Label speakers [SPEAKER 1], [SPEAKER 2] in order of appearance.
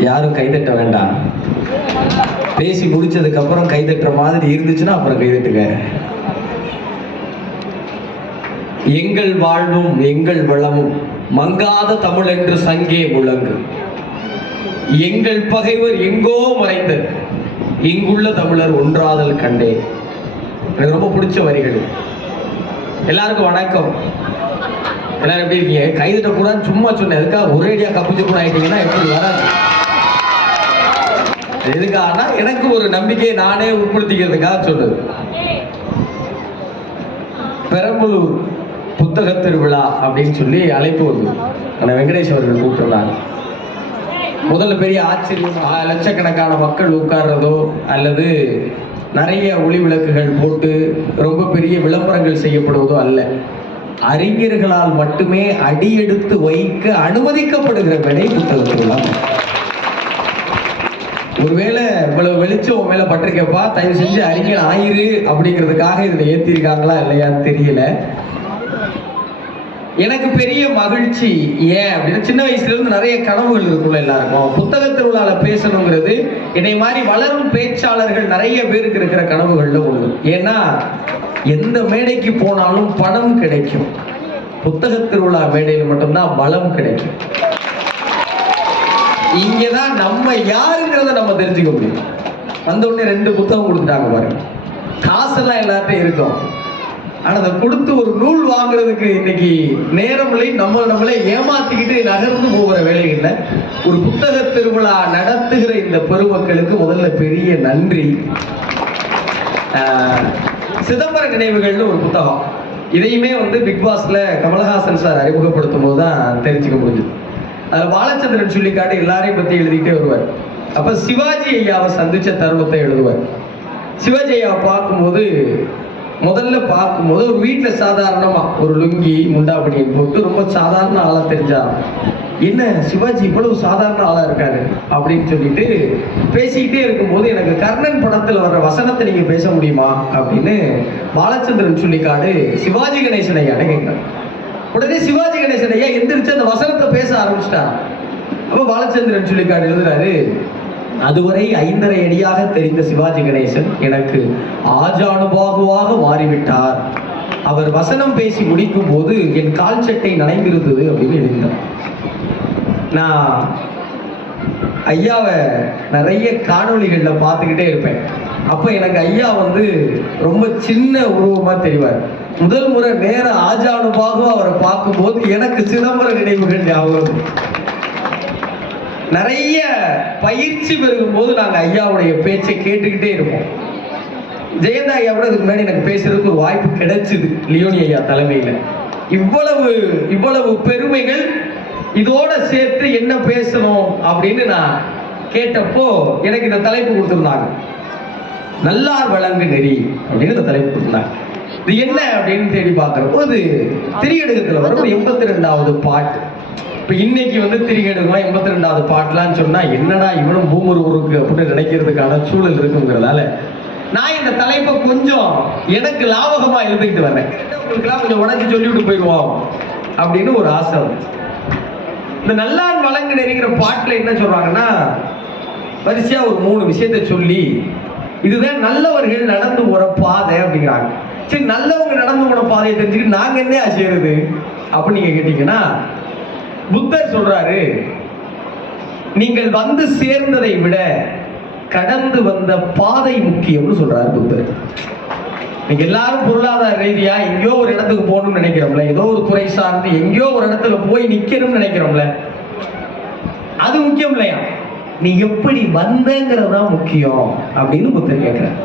[SPEAKER 1] யாரும் கைதட்ட வேண்டாம். பேசி முடிச்சதுக்கு அப்புறம் கைதட்டுற மாதிரி இருந்துச்சுன்னா அப்புறம் கைதட்டுங்க. எங்கள் வாழ்வும் எங்கள் வளமும் மங்காத தமிழ் என்று சங்கே முழங்கு. எங்கள் பகைவர் எங்கோ மறைந்த இங்குள்ள தமிழர் ஒன்றாதல் கண்டே. எனக்கு ரொம்ப பிடிச்ச வரிகள். எல்லாருக்கும் வணக்கம். எல்லாரும் எப்படி இருக்கீங்க? கைதட்ட கூடாதுன்னு சும்மா சொன்னேன். எதுக்காக ஒரேடியா கப்பிச்சு கூட ஆயிட்டீங்கன்னா எப்படி வராது? எதுக்காகனா எனக்கு ஒரு நம்பிக்கையை நானே உட்படுத்திக்கிறதுக்காக சொல்லுது பெரம்பலூர் புத்தக திருவிழா அப்படின்னு சொல்லி அழைப்பு வந்து ஆனால் வெங்கடேஷ் அவர்கள் கூப்பிட்டுருந்தாங்க. முதல்ல பெரிய ஆச்சரியம் லட்சக்கணக்கான மக்கள் உட்கார்றதோ அல்லது நிறைய ஒளி விளக்குகள் போட்டு ரொம்ப பெரிய விளம்பரங்கள் செய்யப்படுவதோ அல்ல. அறிஞர்களால் மட்டுமே அடியெடுத்து வைக்க அனுமதிக்கப்படுகிற விடை புத்தக ஒருவேளை இவ்வளவு வெளிச்சம் உன் மேல பட்டிருக்கப்பா தயவு செஞ்சு அறிஞர் ஆயிரு அப்படிங்கிறதுக்காக இதுல ஏத்திருக்காங்களா இல்லையான்னு தெரியல. எனக்கு பெரிய மகிழ்ச்சி ஏன் அப்படின்னா சின்ன வயசுல இருந்து நிறைய கனவுகள் இருக்குள்ள எல்லாருக்கும். புத்தக திருவிழால பேசணுங்கிறது என்னை மாதிரி வளரும் பேச்சாளர்கள் நிறைய பேருக்கு இருக்கிற கனவுகள்ல ஒண்ணு. ஏன்னா எந்த மேடைக்கு போனாலும் பணம் கிடைக்கும். புத்தக திருவிழா மேடையில் மட்டும்தான் பலம் கிடைக்கும். இங்கதான் நம்ம யாருங்கிறத நம்ம தெரிஞ்சுக்க முடியும். வந்த உடனே ரெண்டு புத்தகம் கொடுத்துட்டாங்க பாருங்க. காசெல்லாம் எல்லார்ட்டையும் இருக்கும். ஆனா அதை கொடுத்து ஒரு நூல் வாங்குறதுக்கு இன்னைக்கு நேரம் இல்லை. நம்ம நம்மளே ஏமாத்திக்கிட்டு நகர்ந்து போகிற வேலைகள்ல ஒரு புத்தக திருவிழா நடத்துகிற இந்த பெருமக்களுக்கு முதல்ல பெரிய நன்றி. சிதம்பர நினைவுகள்னு ஒரு புத்தகம். இதையுமே வந்து பிக் பாஸ்ல கமலஹாசன் சார் அறிமுகப்படுத்தும் போது தான் தெரிஞ்சுக்க முடிஞ்சது. பாலச்சந்திரன் சொல்லிக்காட்டு எல்லாரையும் பற்றி எழுதிட்டே வருவார். அப்போ சிவாஜி ஐயாவை சந்தித்த தருணத்தை எழுதுவார். சிவாஜி ஐயாவை பார்க்கும்போது முதல்ல பார்க்கும்போது ஒரு வீட்டில் சாதாரணமாக ஒரு லுங்கி முண்டாபடியை போட்டு ரொம்ப சாதாரண ஆளாக தெரிஞ்சா என்ன சிவாஜி இவ்வளவு சாதாரண ஆளாக இருக்காரு? அப்படின்னு சொல்லிட்டு பேசிக்கிட்டே இருக்கும்போது எனக்கு கர்ணன் படத்தில் வர்ற வசனத்தை நீங்கள் பேச முடியுமா? அப்படின்னு பாலச்சந்திரன் சொல்லிக்காடு சிவாஜி கணேசனை ஐயா உடனே சிவாஜி கணேசன் ஐயா எந்திரிச்சு அந்த வசனத்தை பேச ஆரம்பிச்சிட்டார் அப்போ பாலச்சந்திரன் சொல்லிக்காடு எழுதுறாரு அதுவரை ஐந்தரை அடியாக தெரிந்த சிவாஜி கணேசன் எனக்கு ஆஜானுபாகுவாக மாறிவிட்டார். அவர் வசனம் பேசி முடிக்கும் போது என் கால் சட்டை நனைந்திருந்தது அப்படின்னு எழுதினார் நான் ஐயாவை நிறைய காணொளிகளில் பார்த்துக்கிட்டே இருப்பேன். அப்போ எனக்கு ஐயா வந்து ரொம்ப சின்ன உருவமாக தெரிவார். முதல் முறை நேர ஆஜானுபாக அவரை பார்க்கும்போது எனக்கு சிதம்பர நினைவுகள் ஞாபகம் நிறைய பயிற்சி பெருகும் போது நாங்கள் ஐயாவுடைய பேச்சை கேட்டுக்கிட்டே இருப்போம். ஜெயந்தா ஐயா கூட இதுக்கு முன்னாடி எனக்கு பேசுறதுக்கு ஒரு வாய்ப்பு கிடைச்சது லியோனி ஐயா தலைமையில். இவ்வளவு இவ்வளவு பெருமைகள் இதோட சேர்த்து என்ன பேசணும் அப்படின்னு நான் கேட்டப்போ எனக்கு இந்த தலைப்பு கொடுத்துருந்தாங்க. நல்லார் வழங்கு நெறி அப்படின்னு இந்த தலைப்பு கொடுத்துருந்தாங்க. இது என்ன அப்படின்னு தேடி பார்க்குறப்போ போது திரியடுகத்தில் வரும் ஒரு எண்பத்தி ரெண்டாவது பாட்டு. இப்போ இன்னைக்கு வந்து திரிகடுகமா எண்பத்தி ரெண்டாவது பாட்டுலாம் சொன்னால் என்னடா இவனும் பூமர் ஊருக்கு அப்படின்னு நினைக்கிறதுக்கான சூழல் இருக்குங்கிறதால நான் இந்த தலைப்பை கொஞ்சம் எனக்கு லாபகமாக எழுதிக்கிட்டு வரேன் உங்களுக்குலாம் கொஞ்சம் உடஞ்சி சொல்லிவிட்டு போயிடுவோம் அப்படின்னு ஒரு ஆசை இந்த நல்லான் வழங்கு நெறிங்கிற பாட்டில் என்ன சொல்றாங்கன்னா வரிசையா ஒரு மூணு விஷயத்தை சொல்லி இதுதான் நல்லவர்கள் நடந்து போற பாதை அப்படிங்கிறாங்க. சரி நல்லவங்க நடந்து போன பாதையை தெரிஞ்சுக்கிட்டு நாங்க என்ன செய்யறது அப்படின்னு நீங்க கேட்டீங்கன்னா புத்தர் சொல்றாரு நீங்கள் வந்து சேர்ந்ததை விட கடந்து வந்த பாதை முக்கியம்னு சொல்றாரு புத்தர். நீங்க எல்லாரும் பொருளாதார ரீதியா எங்கேயோ ஒரு இடத்துக்கு போகணும்னு நினைக்கிறோம்ல ஏதோ ஒரு துறை சார்ந்து எங்கேயோ ஒரு இடத்துல போய் நிக்கணும்னு நினைக்கிறோம்ல அது முக்கியம் இல்லையா? நீ எப்படி வந்தங்கிறது தான் முக்கியம் அப்படின்னு புத்தர் கேட்கிறார்